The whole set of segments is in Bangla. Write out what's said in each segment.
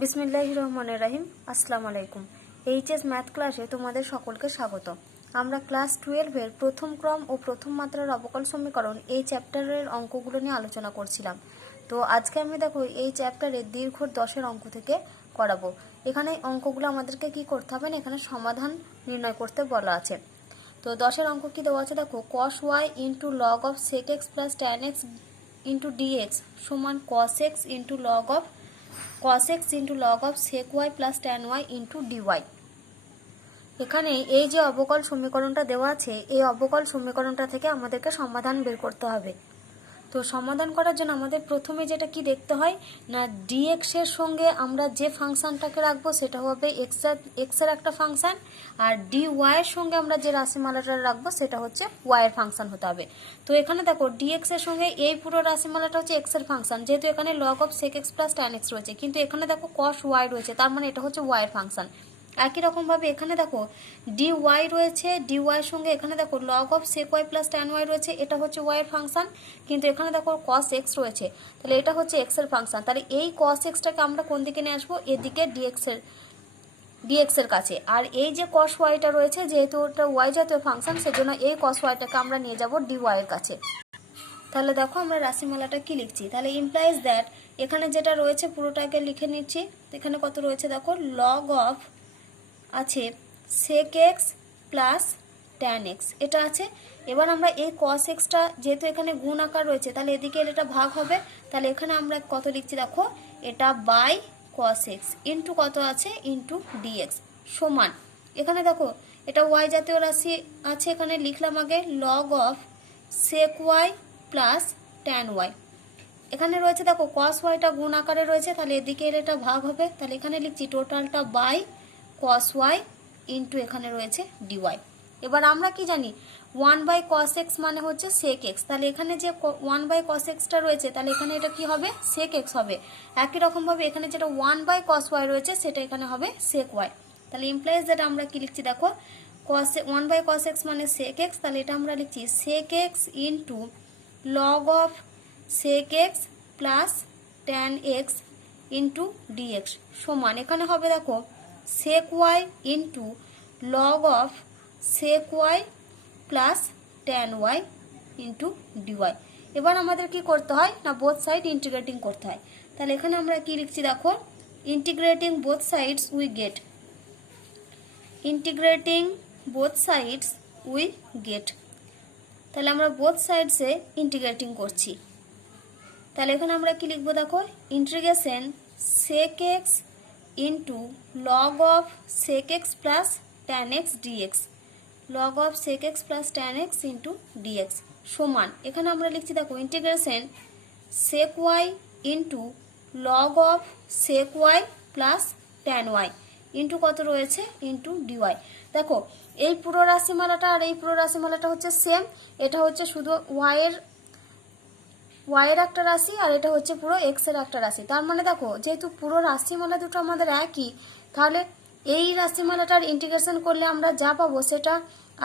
বিসমিল্লাহির রহমানির রহিম। আসসালামু আলাইকুম। এইচএস ম্যাথ ক্লাসে তোমাদের সকলকে স্বাগত। আমরা ক্লাস 12-এর প্রথম ক্রম ও প্রথম মাত্রার অবকল সমীকরণ এই চ্যাপ্টারের অঙ্কগুলো নিয়ে আলোচনা করছিলাম। তো আজকে আমি দেখো এই চ্যাপ্টারের দীর্ঘ 10-এর অঙ্ক থেকে করাবো। এখানে অঙ্কগুলো আমাদেরকে কি করতে হবে না, এখানে সমাধান নির্ণয় করতে বলা আছে। তো 10-এর অঙ্ক কি দেওয়া আছে দেখো, cos y into log of sec x plus tan x into dx সমান cos x into log of cos x into log of sec y plus tan y into dy। এখানে এই যে অবকল সমীকরণটা দেওয়া আছে, এই অবকল সমীকরণটা থেকে আমাদেরকে সমাধান বের করতে হবে। তো সমাধান করার জন্য আমাদের প্রথমে যেটা কি দেখতে হয় না, dx এর সঙ্গে আমরা যে ফাংশনটাকে রাখবো সেটা হবে x এর একটা ফাংশন, আর dy এর সঙ্গে আমরা যে রাশিমালাটা রাখবো সেটা হচ্ছে y এর ফাংশন হতে হবে। তো এখানে দেখো dx এর সঙ্গে এই পুরো রাশিমালাটা হচ্ছে x এর ফাংশন, যেহেতু এখানে log of sec x plus tan x রয়েছে, কিন্তু এখানে দেখো cos y রয়েছে, তার মানে এটা হচ্ছে y এর ফাংশন। একই রকমভাবে এখানে দেখো dy রয়েছে, dy এর সঙ্গে এখানে দেখো log of sec y plus tan y রয়েছে, এটা হচ্ছে y এর ফাংশন, কিন্তু এখানে দেখো cos x রয়েছে, তাহলে এটা হচ্ছে x এর ফাংশন। তাহলে এই cos x টাকে আমরা কোন দিকে নিয়ে আসবো, এদিকে dx এর কাছে। আর এই যে cos y টা রয়েছে, যেহেতু ওটা y জাতীয় ফাংশন, সেজন্য এই cos y টাকে আমরা নিয়ে যাব dy এর কাছে। তাহলে দেখো আমরা রাশিমালাটা কি লিখছি, তাহলে ইমপ্লাইজ দ্যাট এখানে যেটা রয়েছে পুরোটাকে লিখে নিচ্ছি। এখানে কত রয়েছে দেখো, log of আছে sec x plus tan x, এটা আছে। এবার আমরা এই cos x টা যেহেতু এখানে গুণ আকার রয়েছে, তাহলে এদিকে এটা ভাগ হবে, তাহলে এখানে আমরা কত লিখছি দেখো, এটা বাই cos x ইন্টু কত আছে ইন্টু dx সমান, এখানে দেখো এটা y জাতীয় রাশি আছে, এখানে লিখলাম আগে log of sec y plus tan y। এখানে রয়েছে দেখো cos y টা গুণ আকারে রয়েছে, তাহলে এদিকে এটা ভাগ হবে, তাহলে এখানে লিখছি টোটালটা বাই cos y ইন্টু এখানে রয়েছে dy। এবার আমরা কি জানি, 1 cos x মানে হচ্ছে sec x, তাহলে এখানে যে 1 cos x টা রয়েছে, তাহলে এখানে এটা কি হবে, sec x হবে। একই রকমভাবে এখানে যেটা 1 cos y রয়েছে, সেটা এখানে হবে sec y। তাহলে ইমপ্লাইজ দ্যাট আমরা কি লিখছি দেখো, 1 cos x মানে sec x, তাহলে এটা আমরা লিখছি sec x into log of sec x plus tan x into dx সমান, এখানে হবে দেখো sec y into log of sec y plus tan y into dy। এবার আমাদের কি করতে হয় না, বোথ সাইড ইন্টিগ্রেটিং করতে হয়। তাহলে এখানে আমরা কি লিখছি দেখো, integrating both sides we gate, integrating both sides we get, তাহলে আমরা বোথ সাইডসে ইন্টিগ্রেটিং করছি। তাহলে এখানে আমরা কি লিখবো দেখো, integration sec x into log of sec x plus tan x dx, log of sec x plus tan x into dx সমান, এখানে আমরা লিখছি দেখো integration sec y into log of sec y plus tan y into কত রয়েছে ইন্টু dy। দেখো এই পুরো রাশিমালাটা আর এই পুরো রাশিমালাটা হচ্ছে সেম, এটা হচ্ছে শুধু y এর একটা রাশি, আর এটা হচ্ছে পুরো x এর একটা রাশি। তার মানে দেখো যেহেতু পুরো রাশিমালা দুটো আমাদের একই, তাহলে এই রাশিমালাটার ইন্টিগ্রেশন করলে আমরা যা পাবো সেটা,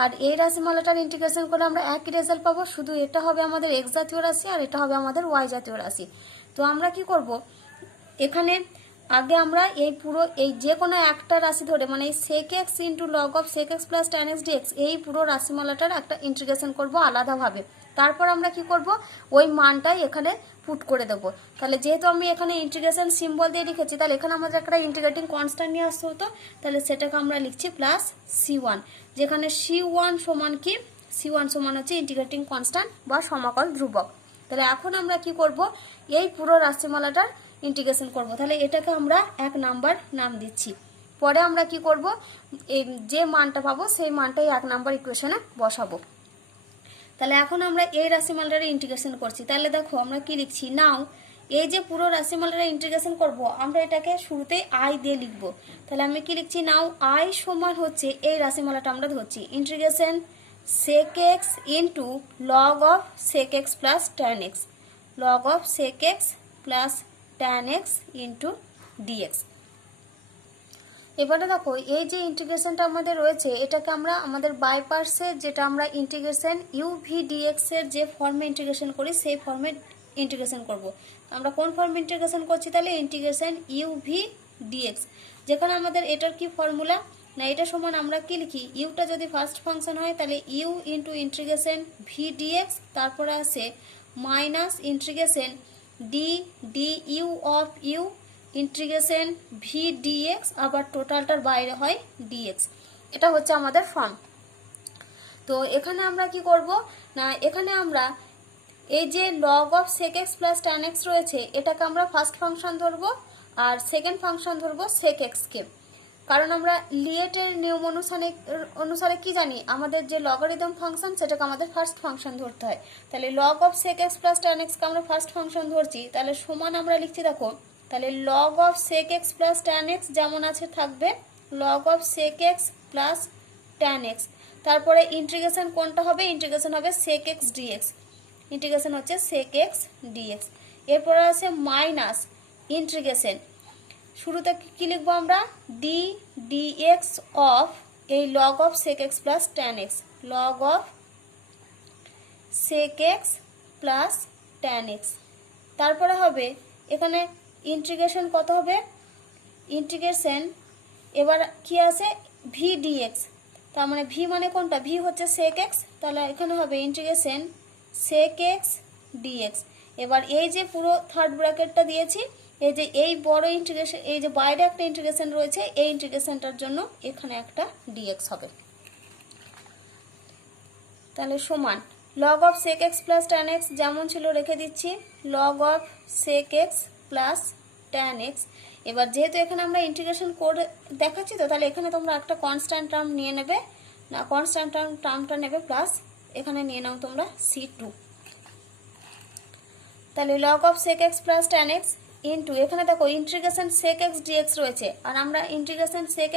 আর এই রাশিমালাটার ইন্টিগ্রেশন করলে আমরা একই রেজাল্ট পাবো, শুধু এটা হবে আমাদের x জাতীয় রাশি আর এটা হবে আমাদের y জাতীয় রাশি। তো আমরা কি করব, এখানে আগে আমরা এই পুরো এই যে কোনো একটা রাশি ধরে, মানে এই sec x into log of sec x plus tan x dx, এই পুরো রাশিমালাটার একটা ইন্টিগ্রেশন করব আলাদাভাবে। তারপর আমরা কি করব, ওই মানটাই এখানে পুট করে দেবো। তাহলে যেহেতু আমি এখানে ইন্টিগ্রেশন সিম্বল দিয়ে লিখেছি, তাহলে এখানে আমাদের একটা ইন্টিগ্রেটিং কনস্ট্যান্ট নিয়ে আসতে হতো, তাহলে সেটাকে আমরা লিখছি প্লাস c1, যেখানে c1 সমান কি, c1 সমান হচ্ছে ইন্টিগ্রেটিং কনস্ট্যান্ট বা সমাকল ধ্রুবক। তাহলে এখন আমরা কি করব, এই পুরো রাশিমালাটার ইন্টিগ্রেশন করব, তাহলে এটাকে আমরা 1 নাম্বার নাম দিচ্ছি। পরে আমরা কি করব, এই যে মানটা পাবো সেই মানটাই 1 নাম্বার ইকুয়েশনে বসাবো। তাহলে এখন আমরা এই রাশিমালাটার ইন্টিগ্রেশন করছি, তাহলে দেখো আমরা কি লিখছি, নাও এই যে পুরো রাশিমালাটার ইন্টিগ্রেশন করব, আমরা এটাকে শুরুতেই i দিয়ে লিখব। তাহলে আমি কি লিখছি, নাও i সমান হচ্ছে এই রাশিমালাটা আমরা ধরছি integration sec x into log of sec x plus tan x, log of sec x plus tan x into dx। এবারে দেখো এই যে ইন্টিগ্রেশনটা আমাদের রয়েছে, এটাকে আমরা আমাদের বাই পার্টসে, যেটা আমরা ইন্টিগ্রেশন uv dx এর যে ফর্মে ইন্টিগ্রেশন করি সেই ফর্মে ইন্টিগ্রেশন করব। আমরা কোন ফর্মে ইন্টিগ্রেশন করছি, তাহলে ইন্টিগ্রেশন uv ডিএক্স। যেখানে আমাদের এটার কি ফর্মুলা, না এটা সমান আমরা কি লিখি, ইউটা যদি ফার্স্ট ফাংশন হয় তাহলে u into integration v dx, তারপরে আসে minus integration d d u of u integration v dx, আবার টোটালটার বাইরে হয় ডিএক্স। এটা হচ্ছে আমাদের ফর্ম। তো এখানে আমরা কি করব, না এখানে আমরা এই যে log of sec x plus tan x রয়েছে এটাকে আমরা ফার্স্ট ফাংশন ধরবো, আর সেকেন্ড ফাংশন ধরবো সেক এক্সকে। কারণ আমরা লিয়েটের নিয়ম অনুসারে কি জানি, আমাদের যে লগারিদম ফাংশন সেটাকে আমাদের ফার্স্ট ফাংশন ধরতে হয়। তাহলে log of sec x plus tan এক্সকে আমরা ফার্স্ট ফাংশন ধরছি, তাহলে সমান আমরা লিখছি দেখো, তাহলে log of sec x plus tan x যেমন আছে থাকবে log of sec x plus tan x, তারপরে ইন্টিগ্রেশন কোনটা হবে, ইন্টিগ্রেশন হবে সেক এক্স ডিএক্স, ইন্টিগ্রেশন হচ্ছে সেক এক্স ডিএক্স। এরপরে আছে মাইনাস ইন্টিগ্রেশন, শুরুতে কি লিখবো আমরা, ডি ডিএক্স অফ এই log of sec x plus tan x, log of sec x plus tan x. তারপরে হবে এখানে ইন্টিগ্রেশন কত হবে, ইন্টিগ্রেশন এবার কি আছে ভি ডিএক্স, তার মানে ভি মানে কোনটা, ভি হচ্ছে সেক এক্স, তাহলে এখানে হবে ইন্টিগ্রেশন সেক এক্স ডিএক্স। এবার এই যে পুরো থার্ড ব্র্যাকেটটা দিয়েছি, এই যে এই বড় ইন্টিগ্রেশন, এই যে বাইরে একটা ইন্টিগ্রেশন রয়েছে, এই ইন্টিগ্রেশনটার জন্য এখানে একটা ডিএক্স হবে। তাহলে সমান log of sec x plus tan x যেমন ছিল রেখে দিচ্ছি, log of sec x plus tan x. এবার যেহেতু এখানে আমরা ইন্টিগ্রেশন করে দেখাচ্ছি তো, তাহলে এখানে তোমরা একটা কনস্ট্যান্ট টার্ম নিয়ে নেবে, না কনস্ট্যান্ট টার্মটা নেবে প্লাস এখানে নিয়ে নাও তোমরা C2। তাহলে log of sec x plus tan x into এখানে দেখো ইন্টিগ্রেশন সেক এক্স ডিএক্স রয়েছে, আর আমরা ইন্টিগ্রেশন সেক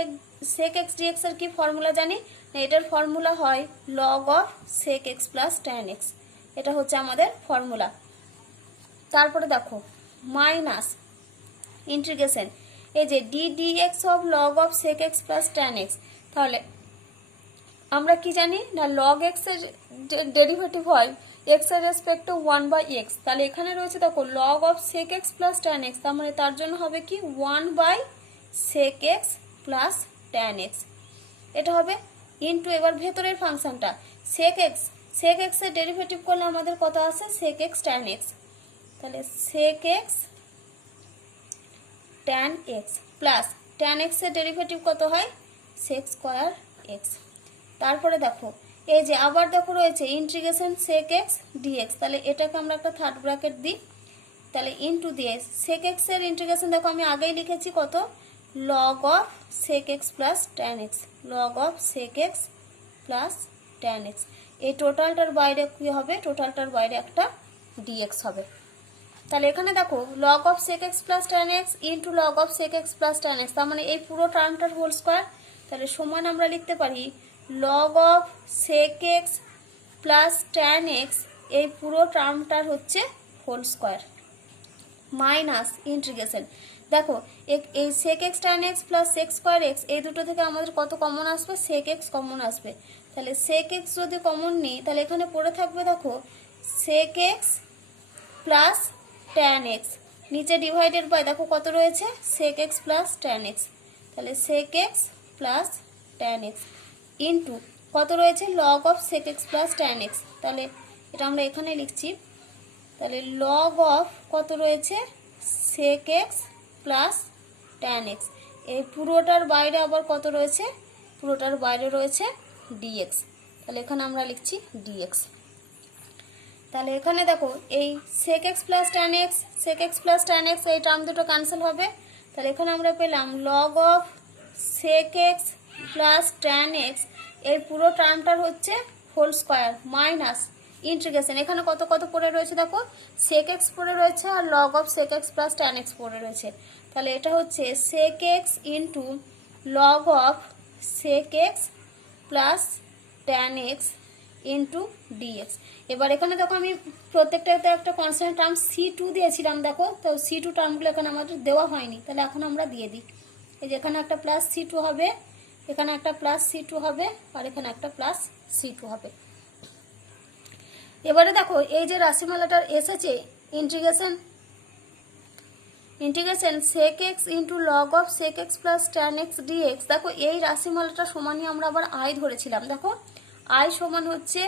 এক্স ডিএক্স এর কি ফর্মুলা জানি, এটার ফর্মুলা হয় log of sec x plus tan x, এটা হচ্ছে আমাদের ফর্মুলা। তারপরে দেখো মাইনাস ইন্টিগ্রেশন এই যে d dx of log of sec x plus tan x, তাহলে আমরা কি জানি না লগ এক্স এর ডেরিভেটিভ হয় এক্স এর রেসপেক্টে 1/x, তাহলে এখানে রয়েছে দেখো log of sec x plus tan x, তার মানে তার জন্য হবে কি 1/sec x plus tan x, এটা হবে ইন্টু এবার ভেতরের ফাংশনটা সেক এক্স এর ডেরিভেটিভ করলে আমাদের কত আসে সেক এক্স ট্যান এক্স, তাহলে sec x tan x plus tan x এর ডেরিভেটিভ কত হয় সেক স্কয়ার এক্স। তারপরে দেখো এই যে আবার দেখো রয়েছে ইন্টিগ্রেশন সেক এক্স ডিএক্স, তাহলে এটাকে আমরা একটা থার্ড ব্র্যাকেট দিই, তাহলে ইন্টু দিয়ে সেক এক্স এর ইন্টিগ্রেশন দেখো আমি আগেই লিখেছি কত log of sec x plus tan x, log of sec x plus tan x. এই টোটালটার বাইরে কি হবে, টোটালটার বাইরে একটা ডিএক্স হবে। তাহলে এখানে দেখো log of sec x plus tan x into log of sec x plus tan x, তার মানে এই পুরো টার্মটার হোল স্কোয়ার, তাহলে সমান আমরা লিখতে পারি log of sec x plus tan x, এই পুরো টার্মটার হচ্ছে হোল স্কোয়ার, মাইনাস ইন্টিগ্রেশন দেখো এই sec x tan x plus sec square x, এই দুটো থেকে আমাদের কত কমন আসবে, সেক এক্স কমন আসবে, তাহলে সেক এক্স যদি কমন নিই তাহলে এখানে পড়ে থাকবে দেখো sec x plus tan x, নিচে ডিভাইডেড বাই দেখো কত রয়েছে sec x plus tan x, তাহলে sec x plus tan x into কত রয়েছে log of sec x plus tan x, তাহলে এটা আমরা এখানে লিখছি, তাহলে লগ অফ কত রয়েছে sec x plus tan x, এই পুরোটার বাইরে আবার কত রয়েছে, পুরোটার বাইরে রয়েছে ডিএক্স, তাহলে এখানে আমরা লিখছি ডিএক্স। তাহলে এখানে দেখো এই sec x plus tan x, sec x plus tan x এই টার্ম দুটো ক্যান্সেল হবে, তাহলে এখানে আমরা পেলাম log of sec x plus tan x, এই পুরো টার্মটার হচ্ছে হোল স্কোয়ার মাইনাস ইন্টিগ্রেশন, এখানে কত কত পড়ে রয়েছে দেখো সেক এক্স পড়ে রয়েছে আর log of sec x plus tan x পড়ে রয়েছে, তাহলে এটা হচ্ছে sec x into log of sec x plus tan x into dx. এবার এখানে দেখো আমি প্রত্যেকটাতে একটা কনস্ট্যান্ট টার্ম C2 দিয়েছিলাম, দেখো তো C2 টার্মগুলো এখানে আমাদের দেওয়া হয়নি, তাহলে এখন আমরা দিয়ে দিই, এই যে এখানে একটা প্লাস C2 হবে, এখানে একটা প্লাস C2 হবে, আর এখানে একটা প্লাস C2 হবে। এবারে দেখো এই যে রাশিমালাটার এসেছে integration integration sec x into log of sec x plus tan x dx। দেখো এই রাশিমালাটা সমানই আমরা আবার আই ধরেছিলাম। দেখো আই সমান হচ্ছে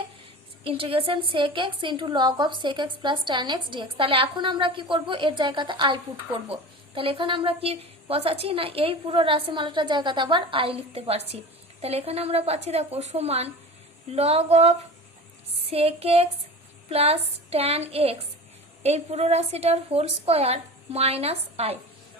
integration sec x into log of sec x plus tan x dx। তাহলে এখন আমরা কি করব, এর জায়গাতে আই পুট করব। তাহলে এখানে আমরা কি বসাচ্ছি না, এই পুরো রাশিমালাটার জায়গাতে আবার আই লিখতে পারছি। তাহলে এখানে আমরা পাচ্ছি দেখো সমান log of sec x plus tan x এই পুরো রাশিটার হোল স্কোয়ার মাইনাস আই।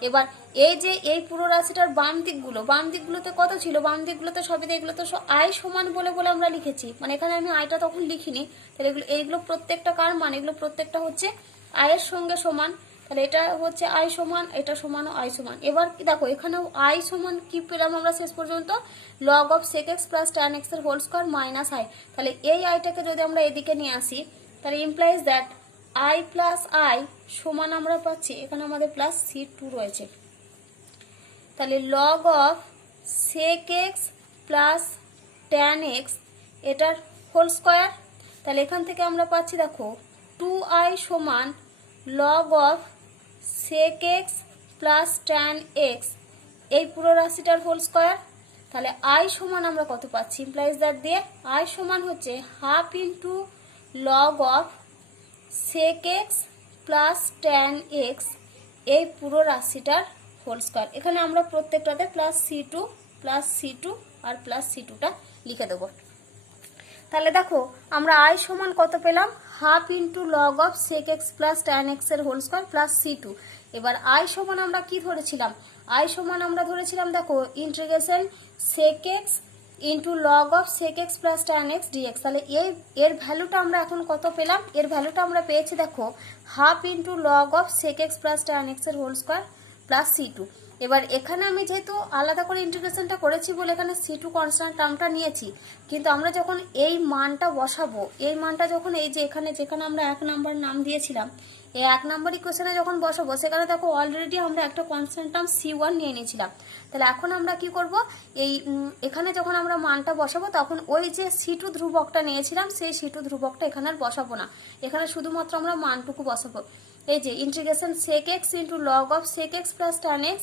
এবার এই যে এই পুরো রাশিটার বাম দিকগুলোতে কত ছিল, বাম দিকগুলোতে সবই এগুলো তো আই সমান বলে বলে আমরা লিখেছি, মানে এখানে আমি আইটা তখন লিখিনি। তাহলে এইগুলো প্রত্যেকটা কার মান, এগুলো প্রত্যেকটা হচ্ছে আয়ের সঙ্গে সমান। তাহলে এটা হচ্ছে আই সমান, এটা সমান ও আই সমান। এবার কি দেখো এখানেও আই সমান কি পেলাম আমরা শেষ পর্যন্ত, log of sec x plus tan x এর হোল স্কোয়ার মাইনাস আই। তাহলে এই আইটাকে যদি আমরা এদিকে নিয়ে আসি, তাহলে implies that I plus I সমান আমরা পাচ্ছি, এখানে আমাদের প্লাস c2 রয়েছে। তাহলে log of sec x plus tan x এটার হোল স্কোয়ার। তাহলে এখান থেকে আমরা পাচ্ছি দেখো 2i সমান log of sec x plus tan x এই পুরো রাশিটার হোল স্কোয়ার। তাহলে আই সমান আমরা কত পাচ্ছি, ইমপ্লাইজ দ্যাট দিয়ে আই সমান হচ্ছে half into log of sec x plus tan x এই পুরো রাশিটার হোল স্কোয়ার। এখানে আমরা প্রত্যেকটাতে প্লাস c2 আর প্লাস c2টা লিখে দেবো। তাহলে দেখো আমরা আই সমান কত পেলাম, half into log of sec x plus tan x এর হোল স্কোয়ার প্লাস c2। এবার আই সমান আমরা কি ধরেছিলাম, আই সমান আমরা ধরেছিলাম দেখো integration sec x into log of sec x plus tan x dx। তাহলে এর ভ্যালুটা আমরা এখন কত পেলাম, এর ভ্যালুটা আমরা পেয়েছি দেখো half into log of sec x plus tan x এর হোল স্কোয়ার প্লাস c2। এবার এখানে আমি যেহেতু আলাদা করে ইন্টিগ্রেশনটা করেছি বলে এখানে c2 কনস্ট্যান্ট টার্মটা নিয়েছি, কিন্তু আমরা যখন এই মানটা বসাবো, এই মানটা যখন এই যে এখানে যেখানে আমরা 1 নাম্বার নাম দিয়েছিলাম, এই 1 নাম্বার ইকুয়েশনে যখন বসাবো সেখানে দেখো অলরেডি আমরা একটা কনস্ট্যান্ট টার্ম c1 নিয়ে নিয়েছিলাম। তাহলে এখন আমরা কি করব, এই এখানে যখন আমরা মানটা বসাবো তখন ওই যে c2 ধ্রুবকটা নিয়েছিলাম সেই c2 ধ্রুবকটা এখানে আর বসাবো না, এখানে শুধুমাত্র আমরা মানটুকু বসাবো। এই যে integration sec x into log of sec x plus tan x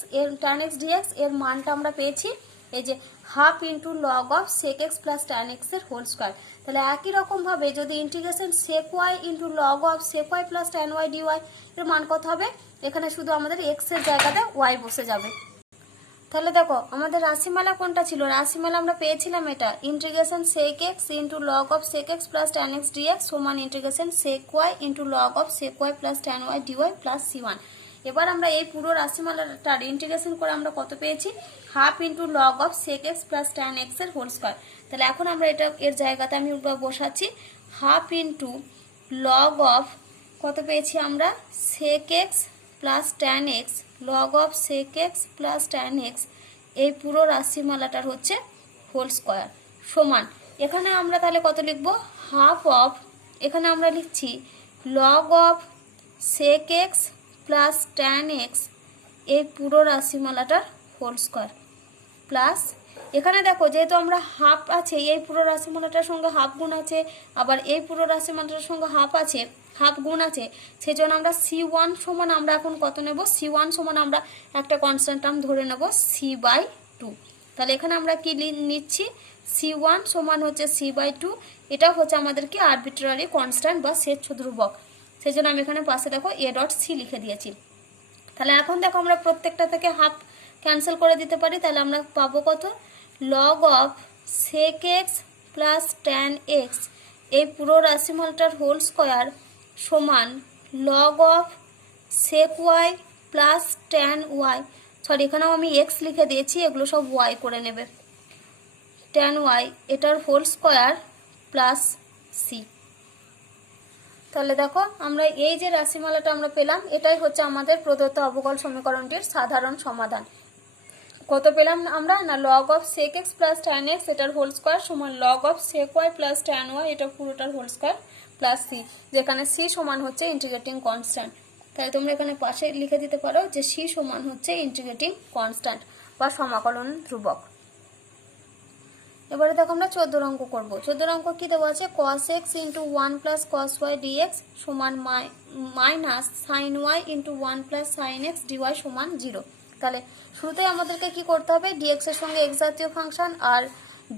dx এর মানটা আমরা পেয়েছি এই যে half into log of sec x plus tan x এর হোল স্কোয়ার। তাহলে একই রকম ভাবে যদি integration sec y into log of sec y plus tan y dy এর মান কত হবে, এখানে শুধু আমাদের x এর জায়গাতে y বসে যাবে। তাহলে দেখো আমাদের রাশিমালা কোনটা ছিল, রাশিমালা আমরা পেয়েছিলাম এটা integration sec x into log of sec x plus tan x dx সমান integration sec y into log of sec y plus tan y dy plus c1। এবার আমরা এই পুরো রাশিমালাটার ইন্টিগ্রেশন করে আমরা কত পেয়েছি, half into log of sec x plus tan x এর হোল স্কোয়ার। তাহলে এখন আমরা এটা এর জায়গাতে আমি বসাচ্ছি হাফ ইন্টু লগ অফ কত পেয়েছি আমরা sec x plus tan x log of sec x plus tan x এই পুরো রাশিমালাটার হচ্ছে হোল স্কোয়ার সমান। এখানে আমরা তাহলে কত লিখব, হাফ অফ এখানে আমরা লিখছি log of sec x plus tan x এই পুরো রাশিমালাটার হোল স্কোয়ার প্লাস এখানে দেখো যেহেতু আমরা হাফ আছে এই পুরো রাশিমালাটার সঙ্গে হাফ গুণ আছে, আবার এই পুরো রাশিমালাটার সঙ্গে হাফ আছে, হাফ গুণ আছে, সেজন্য আমরা c1 সমান আমরা এখন কত নেব, c1 সমান আমরা একটা কনস্ট্যান্ট টার্ম ধরে নেব c/2। তাহলে এখানে আমরা কি নিচ্ছি, c1 সমান হচ্ছে c/2, এটা হচ্ছে আমাদের কি আরবিট্রারি কনস্ট্যান্ট বা স্বেচ্ছ ধ্রুবক, সেজন্য আমি এখানে পাশে দেখো a.c লিখে দিয়েছি। তাহলে এখন দেখো আমরা প্রত্যেকটা থেকে হাফ ক্যান্সেল করে দিতে পারি, তাহলে আমরা পাবো কত, log of sec x plus tan x এই পুরো রাশিমালাটার হোল স্কোয়ার সমান log of sec y plus tan y, sorry এখানেও আমি x লিখে দিয়েছি, এগুলো সব y করে নেবে, tan y এটার হোল স্কোয়ার প্লাস c। তাহলে দেখো আমরা এই যে রাশিমালাটা আমরা পেলাম এটাই হচ্ছে আমাদের প্রদত্ত অবকল সমীকরণটির সাধারণ সমাধান। কত পেলাম আমরা না, log of sec x plus tan x এটার হোল স্কোয়ার সমান log of sec y plus tan y এটা পুরোটার হোল স্কোয়ার প্লাস c, যেখানে c সমান হচ্ছে ইন্টিগ্রেটিং কনস্ট্যান্ট। তাই তোমরা এখানে পাশে লিখে দিতে পারো যে c সমান হচ্ছে ইন্টিগ্রেটিং কনস্ট্যান্ট বা সমাকলন ধ্রুবক। এবারে দেখো আমরা 14 অঙ্ক করব। 14 অঙ্ক কি দেওয়া আছে, cos x into 1 plus cos y dx সমান minus sin y into 1 plus sin x dy সমান 0। তাহলে শুরুতেই আমাদেরকে কি করতে হবে, dx এর সঙ্গে x জাতীয় ফাংশন আর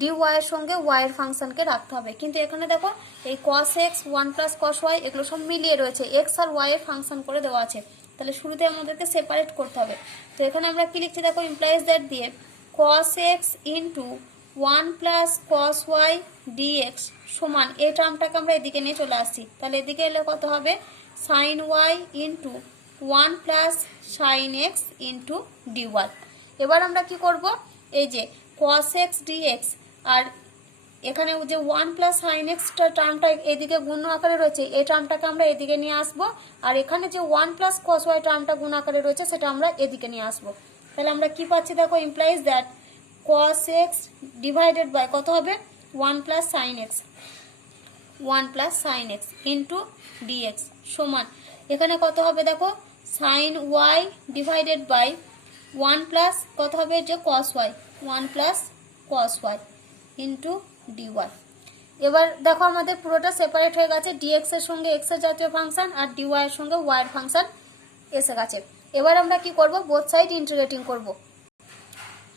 dy এর সঙ্গে y এর ফাংশনকে রাখতে হবে। কিন্তু এখানে দেখো এই cos x 1 plus cos y এগুলো সব মিলিয়ে রয়েছে, x আর y এর ফাংশন করে দেওয়া আছে। তাহলে শুরুতে আমাদেরকে সেপারেট করতে হবে। তো এখানে আমরা কি লিখছি দেখো, ইমপ্লাইজ দ্যাট দিয়ে cos x into 1 plus cos y dx সমান এই টার্মটাকে আমরা এদিকে নিয়ে চলে আসছি। তাহলে এদিকে এলে কত হবে, sin y into 1 plus sin x into dy। এবার আমরা কি করব, এই যে cos x dx আর এখানে যে 1 প্লাস sin x টার্মটা এদিকে গুণ আকারে রয়েছে, এই টার্মটাকে আমরা এদিকে নিয়ে আসব। আর এখানে যে 1 প্লাস cos y টার্মটা গুণ আকারে রয়েছে সেটা আমরা এদিকে নিয়ে আসব। তাহলে আমরা কি পাচ্ছি দেখো, implies that cos x divided by কত হবে, 1 plus sin x 1 plus sin x into dx সমান এখানে কত হবে দেখো, sin y divided by 1 plus কত হবে যে cos y 1 plus cos y into dy। এবার দেখো আমাদের পুরোটা সেপারেট হয়ে গেছে, dx এর সঙ্গে x এর জাতীয় ফাংশন আর dy এর সঙ্গে y এর ফাংশন এসে গেছে। এবার আমরা কি করব, বোথ সাইড ইন্টিগ্রেটিং করব।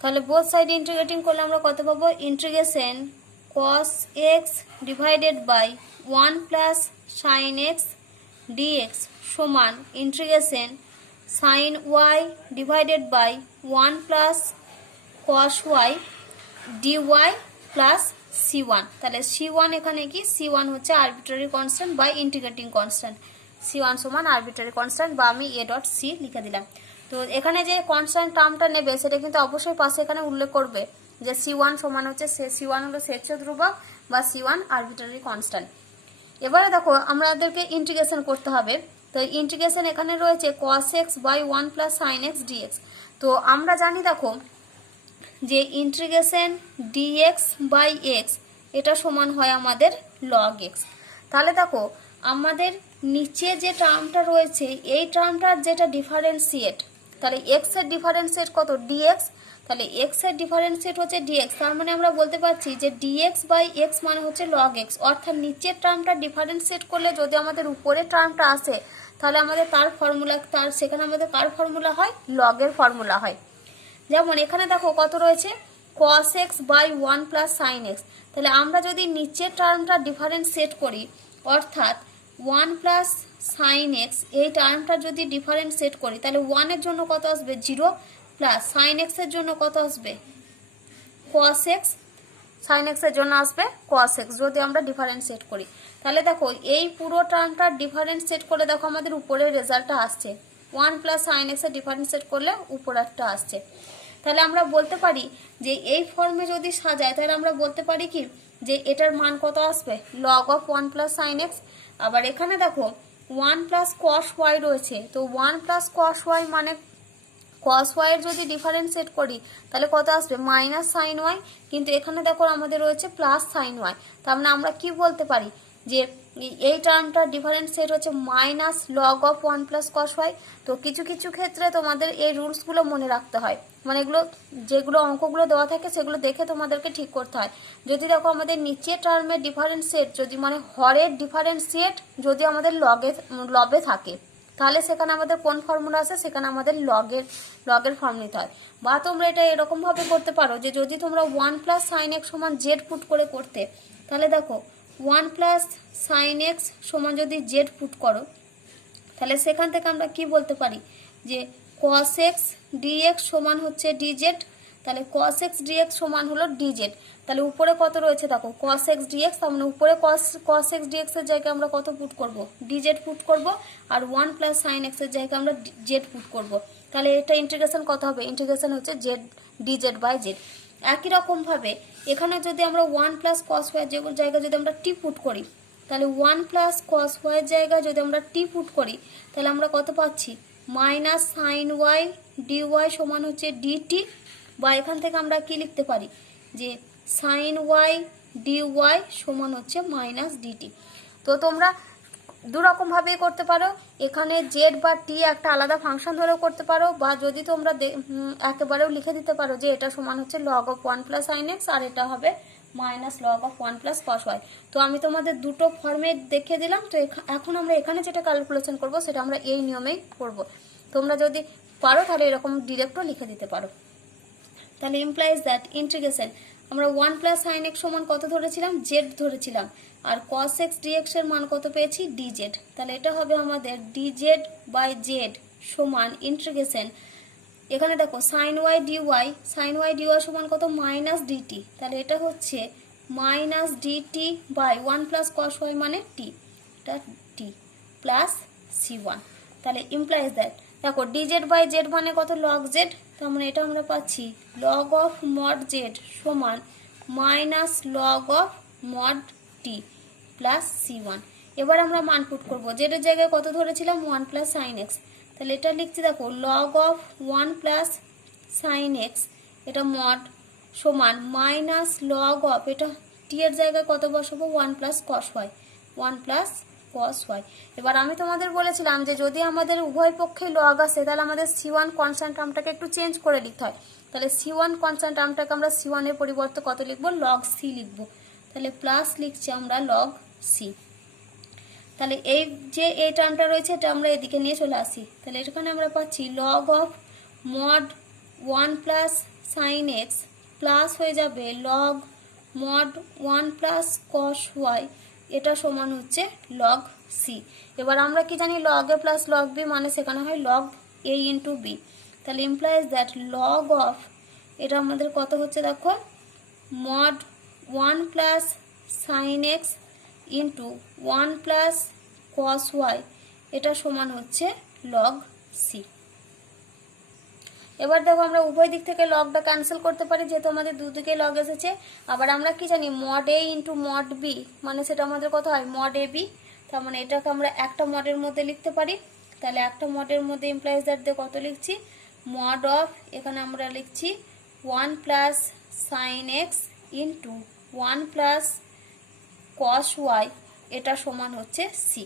তাহলে বোথ সাইড ইন্টিগ্রেটিং করলে আমরা কত পাবো, integration cos x divided by 1 plus sin x dx সমান integration sin y divided by 1 plus cos y dy plus c1। তাহলে c1 এখানে কি, c1 হচ্ছে আরবিট্রারি কনস্ট্যান্ট বা ইন্টিগ্রেটিং কনস্ট্যান্ট, c1 সমান আরবিট্রারি কনস্ট্যান্ট বা আমি a ডট c লিখে দিলাম। তো এখানে যে কনস্ট্যান্ট টার্মটা নেবে সেটা কিন্তু অবশ্যই পাশে এখানে উল্লেখ করবে যে c1 সমান হচ্ছে c1 হলো স্বেচ্ছ ধ্রুবক বা c1 আরবিট্রারি কনস্ট্যান্ট। এবারে দেখো আমাদেরকে ইন্টিগ্রেশন করতে হবে। তো ইন্টিগ্রেশন এখানে রয়েছে cos x by 1 plus sin x dx। তো আমরা জানি দেখো যে ইন্টিগ্রেশন dx বাই x এটা সমান হয় আমাদের log x। তাহলে দেখো আমাদের নিচে যে টার্মটা রয়েছে এই টার্মটার যেটা ডিফারেন্সিয়েট, তাহলে x এর ডিফারেন্সিয়েট কত, dx। তাহলে x এর ডিফারেন্সিয়েট হচ্ছে dx, তার মানে আমরা বলতে পারছি যে dx বাই x মানে হচ্ছে log x। অর্থাৎ নিচের টার্মটা ডিফারেন্সিয়েট করলে যদি আমাদের উপরের টার্মটা আসে তাহলে আমাদের তার ফর্মুলা, সেখানে আমাদের কার ফর্মুলা হয়, log এর ফর্মুলা হয়। যেমন এখানে দেখো কত রয়েছে, cos x by 1 plus sin x। তাহলে আমরা যদি নিচের টার্মটা ডিফারেন্সিয়েট করি অর্থাৎ 1 প্লাস sin x এই টার্মটা যদি ডিফারেন্সিয়েট করি তাহলে 1 এর জন্য কত আসবে 0 প্লাস sin x এর জন্য কত আসবে cos x, sin x এর জন্য আসবে cos x যদি আমরা ডিফারেন্সিয়েট করি। তাহলে দেখো এই পুরো টার্মটা ডিফারেন্সিয়েট করে দেখো আমাদের উপরের রেজাল্টটা আসছে, 1 প্লাস sin x এর ডিফারেন্সিয়েট করলে উপরেরটা আসছে। তাহলে আমরা বলতে পারি যে এই ফর্মে যদি সাজায় তাহলে আমরা বলতে পারি কি যে এটার মান কত আসবে, log of 1 plus sin x। আবার এখানে দেখো 1 প্লাস cos y রয়েছে, তো 1 প্লাস cos y মানে cos y এর যদি ডিফারেন্সিয়েট করি তাহলে কত আসবে, মাইনাস sin y। কিন্তু এখানে দেখো আমাদের রয়েছে প্লাস sin y। তার মানে আমরা কি বলতে পারি যে এই টার্মটা ডিফারেন্সিয়েট হচ্ছে minus log of 1 plus cos y। তো কিছু কিছু ক্ষেত্রে তোমাদের এই রুলসগুলো মনে রাখতে হয়, মানে এগুলো যেগুলো অঙ্কগুলো দেওয়া থাকে সেগুলো দেখে তোমাদেরকে ঠিক করতে হয়। যদি দেখো আমাদের নিচের টার্মের ডিফারেন্সিয়েট যদি মানে হরের ডিফারেন্সিয়েট যদি আমাদের লবে থাকে তাহলে সেখানে আমাদের কোন ফর্মুলা আছে, সেখানে আমাদের লগের ফর্ম নিতে হয়। বা তোমরা এটা এরকমভাবে করতে পারো যে যদি তোমরা 1 প্লাস সাইন এক্স সমান জেড পুট করে করতে, তাহলে দেখো 1 প্লাস সাইন এক্স সমান যদি জেড পুট করো তাহলে সেখান থেকে আমরা কি বলতে পারি যে cos x dx সমান হচ্ছে dz। তাহলে cos x dx সমান হলো dz। তাহলে উপরে কত রয়েছে দেখো cos x dx, তার মানে উপরে cos x dx এর জায়গায় আমরা কত পুট করব, dz পুট করব। আর 1 প্লাস sin x এর জায়গায় আমরা z পুট করব। তাহলে এটা ইন্টিগ্রেশন কত হবে, ইন্টিগ্রেশন হচ্ছে z dz বাই z। একই রকমভাবে এখানে যদি আমরা 1 প্লাস cos y এর জায়গায় যদি আমরা t পুট করি তাহলে 1 প্লাস cos y এর জায়গায় যদি আমরা t পুট করি তাহলে আমরা কত পাচ্ছি, মাইনাস সাইন ওয়াই ডিওয়াই সমান হচ্ছে ডিটি। বা এখান থেকে আমরা কি লিখতে পারি যে সাইন ওয়াই ডিওয়াই সমান হচ্ছে মাইনাস ডিটি। তো তোমরা দুরকমভাবেই করতে পারো, এখানে জেড বা টি একটা আলাদা ফাংশন ধরেও করতে পারো, বা যদি তোমরা একেবারেও লিখে দিতে পারো যে এটা সমান হচ্ছে log of 1 plus sine x আর এটা হবে minus log of 1 plus cos y. তো আমি তোমাদের দুটো ফর্মে দেখে দিলাম। তো এখন আমরা এখানে যেটা ক্যালকুলেশন করব সেটা আমরা এই নিয়মেই করব। তোমরা যদি পারো তাহলে এরকম ডিরেক্টও লিখে দিতে পারো। তাহলে ইমপ্লাইজ দ্যাট ইন্টিগ্রেশন আমরা 1 প্লাস সাইন এক্স সমান কত ধরেছিলাম, জেড ধরেছিলাম, আর কস এক্স ডিএক্স এর মান কত পেয়েছি, ডিজেড। তাহলে এটা হবে আমাদের ডিজেড বাই জেড সমান ইন্টিগ্রেশন, এখানে দেখো sine y dy, sine y dy সমান কত, মাইনাস ডিটি। তাহলে এটা হচ্ছে minus dt by 1 plus cos y মানে টি, এটা টি প্লাস c1। তাহলে ইমপ্লাইজ দ্যাট দেখো ডিজেড বাই জেড মানে কত, লগ জেড। তার মানে এটা আমরা পাচ্ছি লগ অফ মড জেড সমান minus log of mod t plus c1। এবার আমরা মান পুট করবো, জেডের জায়গায় কত ধরেছিলাম, 1 প্লাস সাইন এক্স। তাহলে এটা লিখছি দেখো log of 1 plus sine x, এটা মড সমান মাইনাস লগ অফ, এটা টি এর জায়গায় কত বসাবো, 1 plus cos y, 1 plus cos y. এবার আমি তোমাদের বলেছিলাম যে যদি আমাদের উভয় পক্ষে লগ আসে তাহলে আমাদের c1 কনস্ট্যান্ট টার্মটাকে একটু চেঞ্জ করে লিখতে হয়। তাহলে c1 কনস্ট্যান্ট টার্মটাকে আমরা c1 এর পরিবর্তে কত লিখবো, লগ সি লিখবো। তাহলে প্লাস লিখছি আমরা লগ সি। তাহলে এই যে এই টার্মটা রয়েছে এটা আমরা এদিকে নিয়ে চলে আসি। তাহলে এখানে আমরা পাচ্ছি log of mod 1 plus sine x plus হয়ে যাবে log mod 1 plus cos y, এটা সমান হচ্ছে লগ সি। এবার আমরা কি জানি, log a plus log b মানে সেখানে হয় লগ এ ইন্টু বি। তাহলে ইমপ্লাইজ দ্যাট লগ অফ, এটা আমাদের কত হচ্ছে দেখো, mod 1 plus sine x into 1 plus cos y, এটা সমান হচ্ছে লগ সি। এবার দেখো আমরা উভয় দিক থেকে লগটা ক্যান্সেল করতে পারি যেহেতু আমাদের দুদিকে লগ এসেছে। আবার আমরা কি জানি, mod a into mod b মানে সেটা আমাদের কত হয়, মড এ বি। তার মানে এটাকে আমরা একটা মডের মধ্যে লিখতে পারি। তাহলে একটা মডের মধ্যে ইমপ্লাইজ দ্যাট দিয়ে কত লিখছি, মড অফ, এখানে আমরা লিখছি 1 plus sine x into 1 plus cos y, এটা সমান হচ্ছে সি।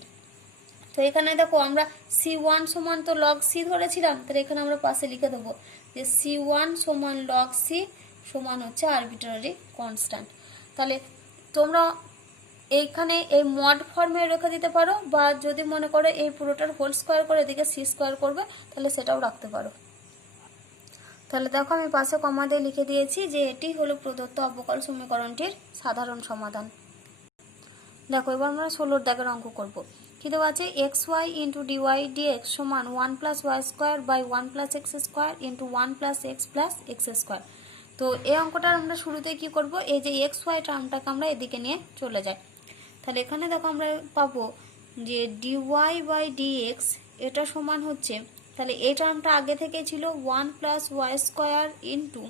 তো এখানে দেখো আমরা c1 সমান তো লগ সি ধরেছিলাম, তাহলে এখানে আমরা পাশে লিখে দেবো যে c1 সমান লগ সি সমান হচ্ছে আরবিট্রারি কনস্ট্যান্ট। তাহলে তোমরা এইখানে এই মড ফর্মে রেখে দিতে পারো, বা যদি মনে করো এই পুরোটার হোল স্কোয়ার করে এদিকে সি স্কোয়ার করবে তাহলে সেটাও রাখতে পারো। তাহলে দেখো আমি পাশে কমা দিয়ে লিখে দিয়েছি যে এটি হলো প্রদত্ত অবকল সমীকরণটির সাধারণ সমাধান। দেখো এবার আমরা 16 দাগের অঙ্ক করব। কি দেওয়া আছে, x y into dy dx সমান 1 plus y square by 1 plus x square into 1 plus x square. তো এই অঙ্কটার আমরা শুরুতে কি করব, এই যে এক্স ওয়াই টার্মটাকে আমরা এদিকে নিয়ে চলে যাই। তাহলে এখানে দেখো আমরা পাবো যে ডিওয়াই বাই ডিএক্স এটা সমান হচ্ছে, তাহলে এই টার্মটা আগে থেকে ছিল 1 plus y square into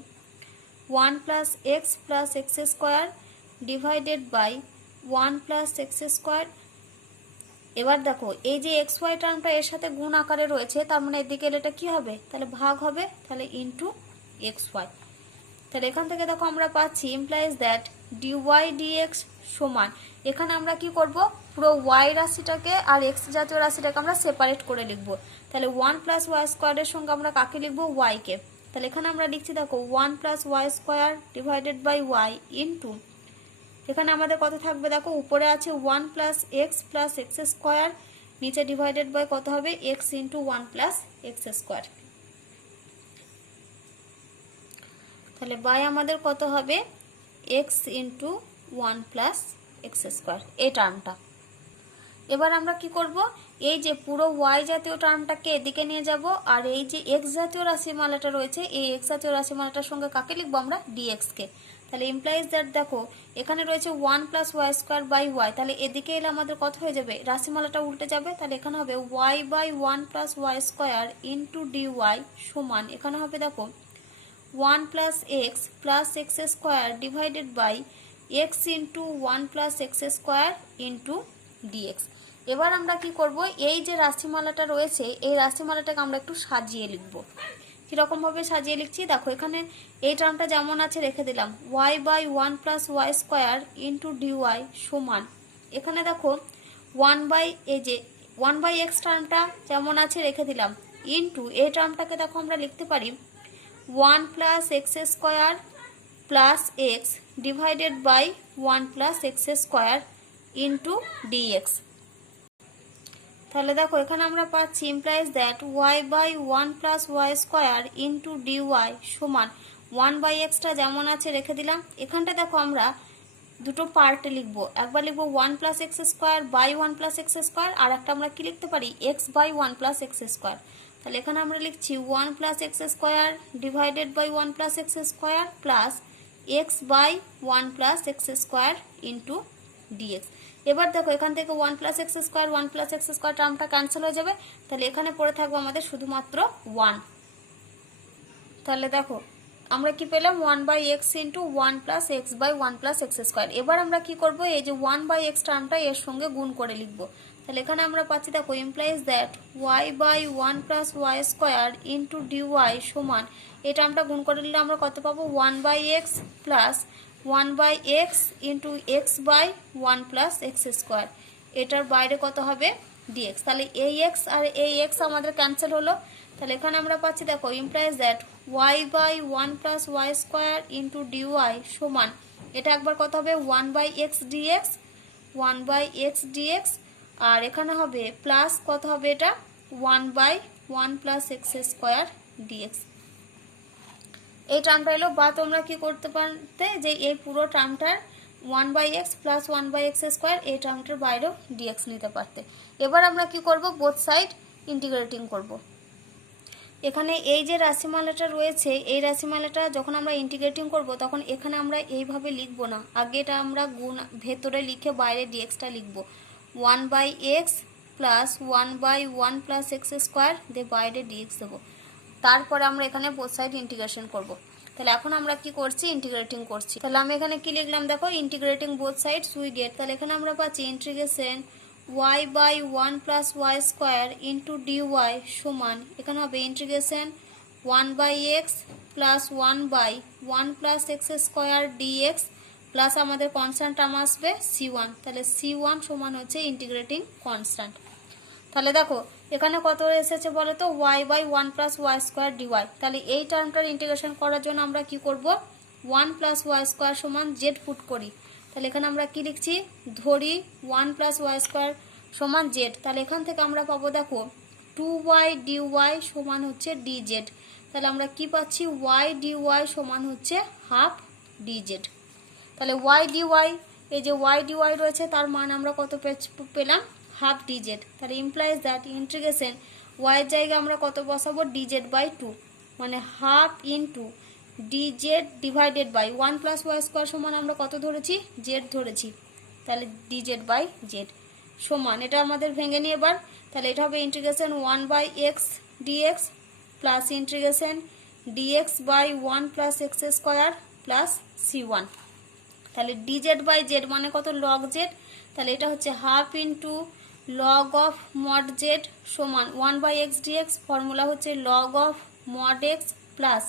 1 plus x square divided by 1 plus x square. এবার দেখো এই যে এক্স ওয়াই টার্মটা এর সাথে গুণ আকারে রয়েছে, তার মানে এদিকে এটা কি হবে, তাহলে ভাগ হবে, তাহলে ইন্টু এক্স ওয়াই। তাহলে এখান থেকে দেখো আমরা পাচ্ছি ইমপ্লাইজ দ্যাট ডিওয়াই ডিএক্স সমান, এখানে আমরা কি করব, পুরো ওয়াই রাশিটাকে আর এক্স জাতীয় রাশিটাকে আমরা সেপারেট করে লিখব। তাহলে 1 প্লাস ওয়াই স্কোয়ারের সঙ্গে আমরা কাকে লিখবো, ওয়াইকে। তাহলে এখানে আমরা লিখছি দেখো 1 plus y square divided by y into, এখানে আমাদের কত থাকবে দেখো, উপরে আছে 1 প্লাস এক্স স্কোয়ার, নিচে ডিভাইডেড বাই কত হবে, x into 1 plus x square. তাহলে বাই আমাদের কত হবে, x into 1 plus x square এই টার্মটা। এবার আমরা কি করব, এই যে পুরো ওয়াই জাতীয় টার্মটাকে এদিকে নিয়ে যাব, আর এই যে এক্স জাতীয় রাশিমালাটা রয়েছে এই এক্স জাতীয় রাশিমালাটার সঙ্গে কাকে লিখবো আমরা, ডিএক্স কে। তাহলে ইমপ্লাইজ দ্যাট দেখো এখানে রয়েছে 1 plus y square by y, তাহলে এদিকে এলে আমাদের কত হয়ে যাবে, রাশিমালাটা উল্টে যাবে। তাহলে এখানে হবে y by 1 plus y square into dy সমান, এখানে হবে দেখো 1 plus x square divided by x into 1 plus x square into dx. এবার আমরা কি করব, এই যে রাশিমালাটা রয়েছে এই রাশিমালাটাকে আমরা একটু সাজিয়ে লিখব। কিরকম ভাবে সাজিয়ে লিখছি দেখো, এখানে এই টার্মটা যেমন আছে রেখে দিলাম, y by 1 plus y square into dy সমান, এখানে দেখো 1 বাই, এই যে 1 বাই এক্স টার্মটা যেমন আছে রেখে দিলাম, ইন্টু এই টার্মটাকে দেখো আমরা লিখতে পারি 1 plus x square plus x divided by 1 plus x square into dx. তাহলে দেখো এখানে আমরা পাচ্ছি implies that y by 1 plus y square into dy সমান 1 বাই এক্সটা যেমন আছে রেখে দিলাম। এখানটা দেখো আমরা দুটো পার্টে লিখবো, একবার লিখবো 1 plus x square by 1 plus x square, আর একটা আমরা কি লিখতে পারি x by 1 plus x square. তাহলে এখানে আমরা লিখছি 1 plus x square divided by 1 plus x square plus x by 1 plus x square into dx. এবার দেখো এখান থেকে 1 plus x square 1 plus x square টার্মটা ক্যান্সেল হয়ে যাবে, তাহলে এখানে পড়ে থাকবে আমাদের শুধুমাত্র 1। তাহলে দেখো আমরা কি পেলাম 1 by x into 1 plus x by 1 plus x square. এবার আমরা কি করব, এই যে 1 বাই এক্স টার্মটা এর সঙ্গে গুণ করে লিখব। তাহলে এখানে আমরা পাচ্ছি দেখো implies that y by 1 plus y square into dy সমান, এই টার্মটা গুণ করে নিলে আমরা কত পাবো 1 by x plus 1 by x into x by 1 plus x square, এটার বাইরে কত হবে ডিএক্স। তাহলে এই এক্স আর এই এক্স আমাদের ক্যান্সেল হলো। তাহলে এখানে আমরা পাচ্ছি দেখো implies that y by 1 plus y square into dy সমান, এটা একবার কত হবে 1 by x dx 1 by x dx, আর এখানে হবে প্লাস কত হবে এটা 1 by 1 plus x square dx. এই টার্মটা এলো, বা তোমরা কি করতে পারতে যে এই পুরো টার্মটার 1 by x plus 1 by x square এই টার্মটার বাইরেও ডিএক্স নিতে পারতে। এবার আমরা কি করব, বোথ সাইড ইন্টিগ্রেটিং করব। এখানে এই যে রাশিমালাটা রয়েছে এই রাশিমালাটা যখন আমরা ইন্টিগ্রেটিং করব তখন এখানে আমরা এইভাবে লিখব না, আগে এটা আমরা গুণ ভেতরে লিখে বাইরে ডিএক্সটা লিখব। 1 by x plus 1 by 1 plus x square দিয়ে বাইরে ডিএক্স দেবো, তারপরে আমরা এখানে বোথ সাইড ইন্টিগ্রেশন করব। তাহলে এখন আমরা কি করছি ইন্টিগ্রেটিং করছি। তাহলে আমি এখানে কি লিখলাম দেখো integrating both sides we get, তাহলে এখানে আমরা পাচ্ছি integration y by 1 plus y square into dy সমান, এখানে হবে integration 1 by x plus 1 by 1 plus x square dx plus আমাদের কনস্ট্যান্ট টার্ম আসবে c1, তাহলে c1 সমান হচ্ছে ইন্টিগ্রেটিং কনস্ট্যান্ট। তাহলে দেখো এখানে কত এসেছে বলো তো y by 1 plus y square dy. তাহলে এই টার্মটার ইন্টিগ্রেশন করার জন্য আমরা কি করব 1 প্লাস ওয়াই স্কোয়ার সমান জেড পুট করি। তাহলে এখানে আমরা কি লিখছি ধরি 1 প্লাস ওয়াই স্কোয়ার সমান জেড, তাহলে এখান থেকে আমরা পাবো দেখো 2y ডিওয়াই সমান হচ্ছে ডিজেড। তাহলে আমরা কি পাচ্ছি y ডিওয়াই সমান হচ্ছে হাফ ডিজেড। তাহলে y ডিওয়াই, এই যে y ডিওয়াই রয়েছে তার মান আমরা কত পেলাম হাফ ডিজেড। তাহলে ইমপ্লাইজ দ্যাট ইন্টিগ্রেশন y এর জায়গায় আমরা কত বসাবো ডিজেড বাই 2, মানে half into dz divided by 1 plus y square সমান আমরা কত ধরেছি জেড ধরেছি, তাহলে ডিজেড বাই জেড সমান, এটা আমাদের ভেঙে নিয়ে এবার। তাহলে এটা হবে integration 1 by x dx plus integration dx by 1 plus x square plus c1। তাহলে ডিজেড বাই জেড মানে কত লগ জেড, তাহলে এটা হচ্ছে half into log of mod z সমান 1 বাই এক্স ডিএক্স, ফর্মুলা হচ্ছে log of mod x plus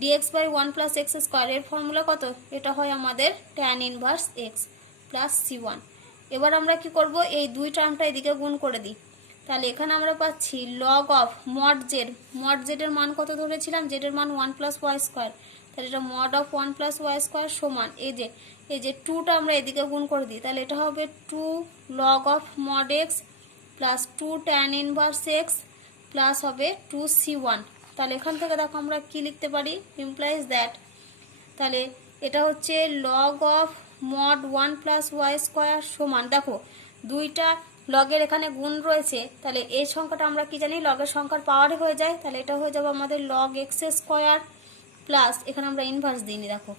dx by 1 plus x square, এর ফর্মুলা কত এটা হয় আমাদের tan inverse x plus c1। এবার আমরা কি করব এই দুই টার্মটা এদিকে গুণ করে দিই। তাহলে এখানে আমরা পাচ্ছি লগ অফ মড জেডের মান কত ধরেছিলাম জেডের মান 1 প্লাস ওয়াই স্কোয়ার, তাহলে এটা mod of 1 plus y square সমান এই যে 2টা আমরা এদিকে গুণ করে দিই, তাহলে এটা হবে 2 log of mod x plus 2 tan inverse x plus হবে 2 c1। তাহলে এখান থেকে দেখো আমরা কি লিখতে পারি ইমপ্লাইজ দ্যাট, তাহলে এটা হচ্ছে log of mod 1 plus y square সমান, দেখো দুইটা লগের এখানে গুণ রয়েছে, তাহলে এই সংখ্যাটা আমরা কি জানি লগের সংখ্যার পাওয়ারে হয়ে যায়, তাহলে এটা হয়ে যাবে আমাদের লগ এক্স স্কোয়ার প্লাস এখানে আমরা ইনভার্স দিইনি দেখো,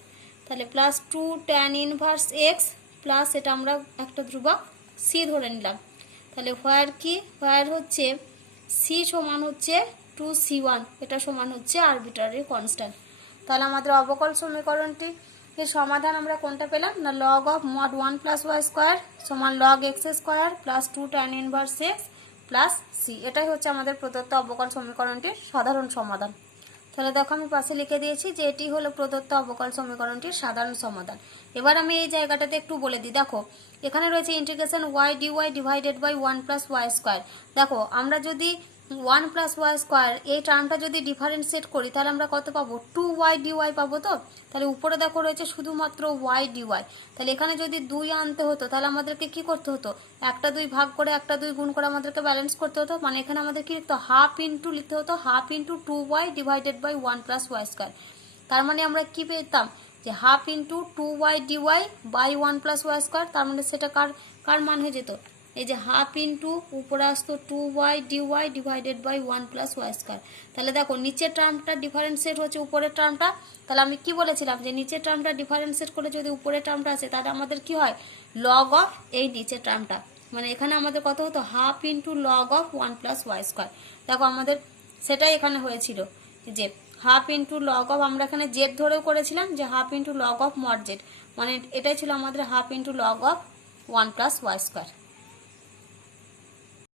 তাহলে plus 2 tan inverse x plus এটা আমরা একটা ধ্রুবক সি ধরে নিলাম। তাহলে হোয়ার হচ্ছে সি সমান হচ্ছে 2c1, এটা সমান হচ্ছে আরবিট্রারি কনস্ট্যান্ট। তাহলে আমাদের অবকল সমীকরণটি এর সমাধান আমরা কোনটা পেলাম না log of mod 1 plus y square সমান log x square plus 2 tan inverse x plus c, এটাই হচ্ছে আমাদের প্রদত্ত অবকল সমীকরণটির সাধারণ সমাধান। তাহলে দেখো আমি পাশে লিখে দিয়েছি যে এটি হলো প্রদত্ত অবকল সমীকরণটির সাধারণ সমাধান। এবার আমি এই জায়গাটাতে একটু বলে দিই, দেখো এখানে রয়েছে integration y dy divided by 1 plus y square. দেখো আমরা যদি ওয়ান প্লাস ওয়াই স্কোয়ার এই টার্মটা যদি ডিফারেন্সিয়েট করি তাহলে আমরা কত পাবো, 2y dy পাবো। তো তাহলে উপরে দেখো রয়েছে শুধুমাত্র y dy, তাহলে এখানে যদি 2 আনতে হতো তাহলে আমাদেরকে কি করতে হতো, একটা 2 ভাগ করে একটা 2 গুণ করে আমাদেরকে ব্যালেন্স করতে হতো, মানে এখানে আমাদের কি লিখতে হতো, হাফ ইন্টু লিখতে হতো, half into 2y divided by 1 plus y square. তার মানে আমরা কি পেতাম, যে half into 2y dy by 1 plus y square. তার মানে সেটা কার কার মান হয়ে যেত, এই যে হাফ ইন্টু উপরে আসতো 2y dy divided by 1 plus y square. তাহলে দেখো নিচের টার্মটা ডিফারেন্সিয়েট হচ্ছে উপরের টার্মটা, তাহলে আমি কি বলেছিলাম যে নিচের টার্মটা ডিফারেন্সিয়েট করে যদি উপরের টার্মটা আসে তাহলে আমাদের কি হয়, লগ অফ এই নিচের টার্মটা, মানে এখানে আমাদের কত হতো, half into log of 1 plus y square. দেখো আমাদের সেটাই এখানে হয়েছিল, যে হাফ ইন্টু লগ অফ, আমরা এখানে জেড ধরেও করেছিলাম যে half into log of mod z, মানে এটাই ছিল আমাদের half into log of 1 plus y square.